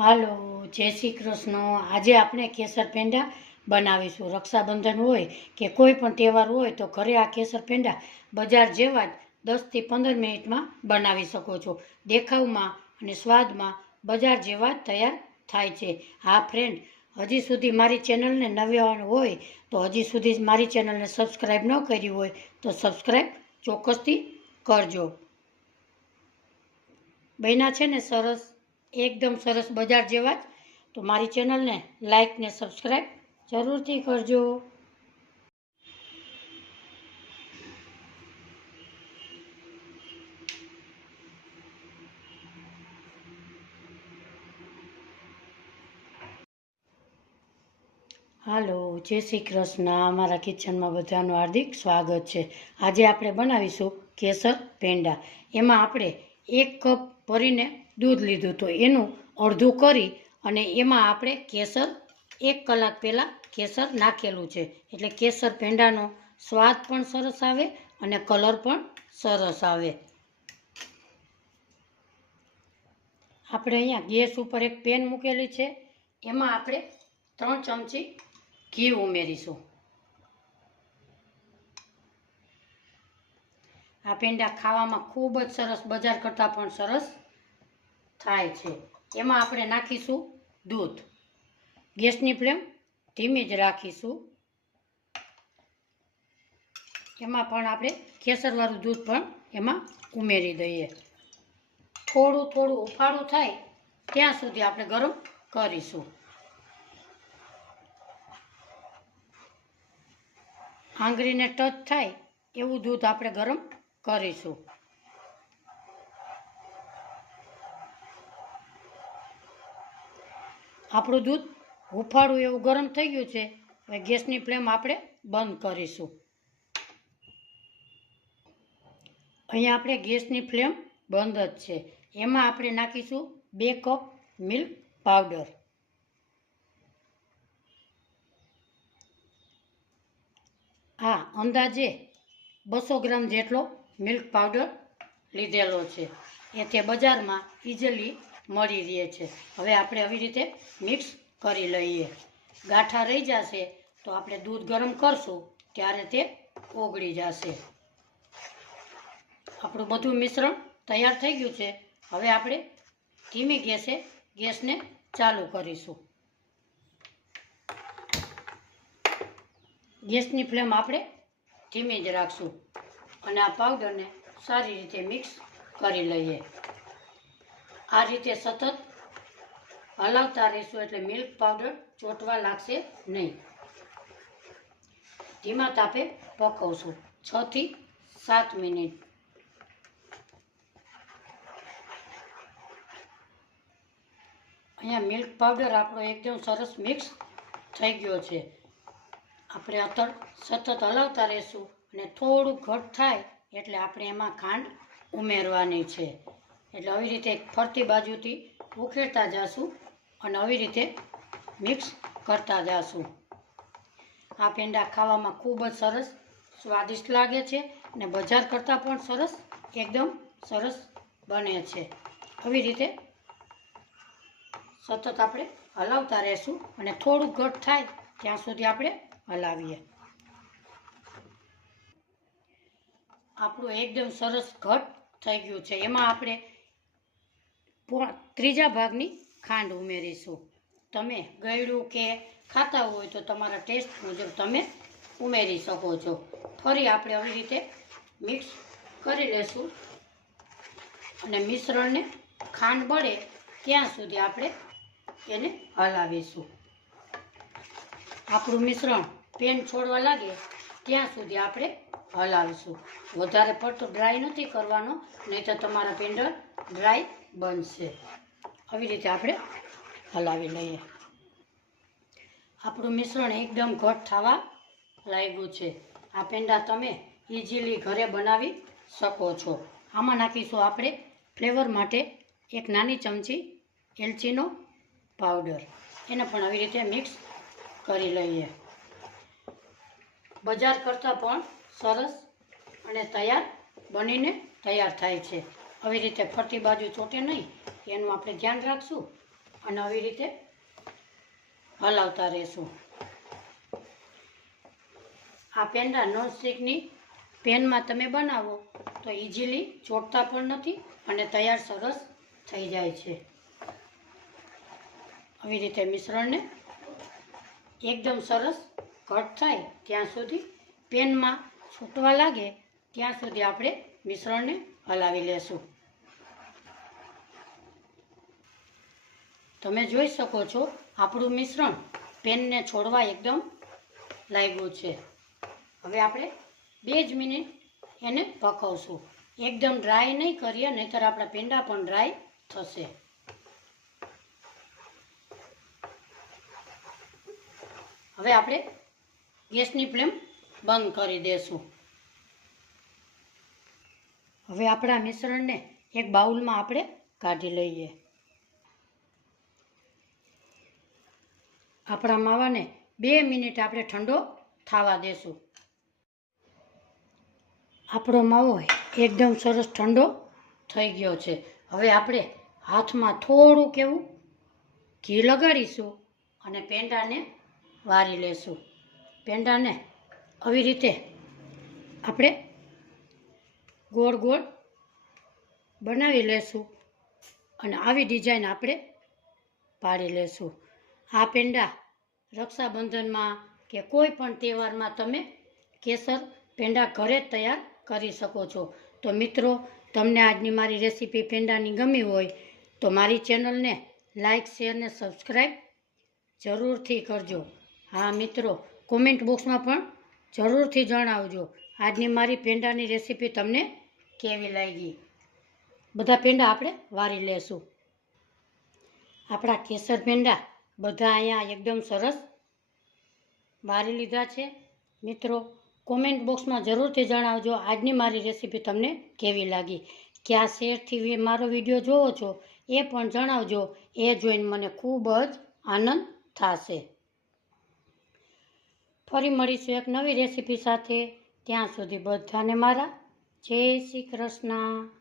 હાલો, જય શ્રી કૃષ્ણ। આજે આપણે કેસર પેંડા બનાવીશું। રક્ષાબંધન હોય કે કોઈ પણ તહેવાર હોય તો ઘરે આ કેસર પેંડા બજાર જેવા જ 10 થી 15 મિનિટમાં બનાવી શકો છો। દેખાવમાં અને સ્વાદમાં બજાર જેવા જ તૈયાર થાય છે। હા ફ્રેન્ડ, હજી સુધી મારી ચેનલને નવા હોય તો હજી સુધી મારી ચેનલને સબસ્ક્રાઈબ ન કરી હોય તો સબસ્ક્રાઈબ ચોક્કસથી કરજો। બન્યા છે ને સરસ, એકદમ સરસ બજાર જેવા જ। તો મારી ચેનલને લાઈક ને સબસ્ક્રાઈબ જરૂરથી કરજો। હાલો, જય શ્રી કૃષ્ણ। અમારા કિચનમાં બધાનું હાર્દિક સ્વાગત છે। આજે આપણે બનાવીશું કેસર પેંડા। એમાં આપણે 1 કપ ભરીને દૂધ લીધું તો એનું અડધું કરી અને એમાં આપણે કેસર 1 કલાક પહેલાં કેસર નાખેલું છે, એટલે કેસર પેંડાનો સ્વાદ પણ સરસ આવે અને કલર પણ સરસ આવે। આપણે અહીંયા ગેસ ઉપર એક પેન મૂકેલી છે, એમાં આપણે 3 ચમચી ઘી ઉમેરીશું। આ પેંડા ખાવામાં ખૂબ જ સરસ, બજાર કરતાં પણ સરસ થાય છે। એમાં આપણે નાખીશું દૂધ। ગેસની ફ્લેમ ધીમી જ રાખીશું। એમાં પણ આપણે કેસરવાળું દૂધ પણ એમાં ઉમેરી દઈએ। થોડું થોડું ઉફાળું થાય ત્યાં સુધી આપણે ગરમ કરીશું। આંગળીને ટચ થાય એવું દૂધ આપણે ગરમ કરીશું। આપણું દૂધ હુંફાળું એવું ગરમ થઈ ગયું છે। હવે ગેસની ફ્લેમ આપણે બંધ કરીશું। અહીંયા આપણે ગેસની ફ્લેમ બંધ જ છે। એમાં આપણે નાખીશું 2 કપ મિલ્ક પાવડર। આ અંદાજે 200 ગ્રામ જેટલો મિલ્ક પાવડર લીધેલો છે, એ તે બજારમાં ઇઝીલી મળી રહે છે। હવે આપણે આવી રીતે મિક્સ કરી લઈએ। ગાંઠા રહી જશે તો આપણે દૂધ ગરમ કરશું ત્યારે તે ઓગળી જશે। આપણું બધું મિશ્રણ તૈયાર થઈ ગયું છે। હવે આપણે ધીમી ગેસે ગેસને ચાલુ કરીશું। ગેસની ફ્લેમ આપણે ધીમી જ રાખશું અને આ પાવડરને સારી રીતે મિક્સ કરી લઈએ। આ રીતે સતત હલાવતા રહીશું એટલે મિલ્ક પાવડર ચોંટવા લાગશે નહીં। ધીમા તાપે પકવશું 6 થી 7 મિનિટ। અહીંયા મિલ્ક પાવડર આપણો એકદમ સરસ મિક્સ થઈ ગયો છે। આપણે સતત હલાવતા રહીશું અને થોડું ઘટ થાય એટલે આપણે એમાં ખાંડ ઉમેરવાની છે। એટલે આવી રીતે ફરતી બાજુથી ઉખેડતા જઈશું અને આવી રીતે મિક્સ કરતા જઈશું। આ પેંડા ખાવામાં ખૂબ જ સરસ સ્વાદિષ્ટ લાગે છે અને બજાર કરતાં પણ સરસ, એકદમ સરસ બને છે। આવી રીતે સતત આપણે હલાવતા રહીશું અને થોડું ઘટ થાય ત્યાં સુધી આપણે હલાવીએ। આપણું એકદમ સરસ ઘટ થઈ ગયું છે। એમાં આપણે 3/4 ભાગની ખાંડ ઉમેરીશું। તમે ગળ્યું કે ખાતા હોય તો તમારા ટેસ્ટ મુજબ તમે ઉમેરી શકો છો। ફરી આપણે આવી રીતે મિક્સ કરી લેશું અને મિશ્રણને ખાંડ બળે ત્યાં સુધી આપણે એને હલાવીશું। આપણું મિશ્રણ પેન છોડવા લાગે ત્યાં સુધી આપણે હલાવીશું। વધારે પડતો ડ્રાય નથી કરવાનો, નહીં તો તમારા પેંડા ડ્રાય બનશે। આવી રીતે આપણે હલાવી લઈએ। આપણું મિશ્રણ એકદમ ઘટ થવા લાગ્યું છે। આ પેંડા તમે ઇઝીલી ઘરે બનાવી શકો છો। આમાં નાખીશું આપણે ફ્લેવર માટે 1 નાની ચમચી એલચીનો પાવડર। એને પણ આવી રીતે મિક્સ કરી લઈએ। બજાર કરતાં પણ સરસ અને બનીને તૈયાર થાય છે। આવી રીતે ફરતી બાજુ ચોંટે નહીં એનું આપણે ધ્યાન રાખશું અને આવી રીતે હલાવતા રહેશું. આ પેંડા નોનસ્ટિકની પેનમાં તમે બનાવો તો ઇઝીલી ચોટતા પણ નથી અને તૈયાર સરસ થઈ જાય છે. આવી રીતે મિશ્રણને એકદમ સરસ ઘટ થાય ત્યાં સુધી, પેનમાં છૂટવા લાગે ત્યાં સુધી આપણે મિશ્રણને હલાવી લેશું. તમે જોઈ શકો છો આપણું મિશ્રણ પેનને છોડવા એકદમ લાગ્યું છે. હવે આપણે 2 જ મિનિટ એને પકવશું. એકદમ ડ્રાય નહીં કરીએ, નહીંતર આપણા પેંડા પણ ડ્રાય થશે. હવે આપણે ગેસની ફ્લેમ બંધ કરી દેશું. હવે આપણા મિશ્રણને એક બાઉલમાં આપણે કાઢી લઈએ. આપણા માવાને 2 મિનિટ આપણે ઠંડો થવા દેશું. આપણો માવો એકદમ સરસ ઠંડો થઈ ગયો છે. હવે આપણે હાથમાં થોડુંક એવું ઘી લગાડીશું અને પેંડાને વારી લેશું. પેંડાને આવી રીતે આપણે ગોળ ગોળ બનાવી લેશું અને આવી ડિઝાઇન આપણે પાડી લેશું. આ પેંડા રક્ષાબંધનમાં કે કોઈ પણ તહેવારમાં તમે કેસર પેંડા ઘરે જ તૈયાર કરી શકો છો. તો મિત્રો, તમને આજની મારી રેસીપી પેંડાની ગમી હોય તો મારી ચેનલને લાઇક, શેર ને સબસ્ક્રાઈબ જરૂરથી કરજો. હા મિત્રો, કોમેન્ટ બોક્સમાં પણ જરૂરથી જણાવજો આજની મારી પેંડાની રેસીપી તમને કેવી લાગી. બધા પેંડા આપણે વારી લેશું. આપણા કેસર પેંડા બધા અહીંયા એકદમ સરસ વારી લીધા છે. મિત્રો, કોમેન્ટ બોક્સમાં જરૂરથી જણાવજો આજની મારી રેસીપી તમને કેવી લાગી. કયા શહેરથી મારો વિડીયો જોવો છો એ પણ જણાવજો. એ જોઈને મને ખૂબ જ આનંદ થશે. ફરી મળીશું એક નવી રેસીપી સાથે. ત્યાં સુધી બધાને મારા જય શ્રી કૃષ્ણ.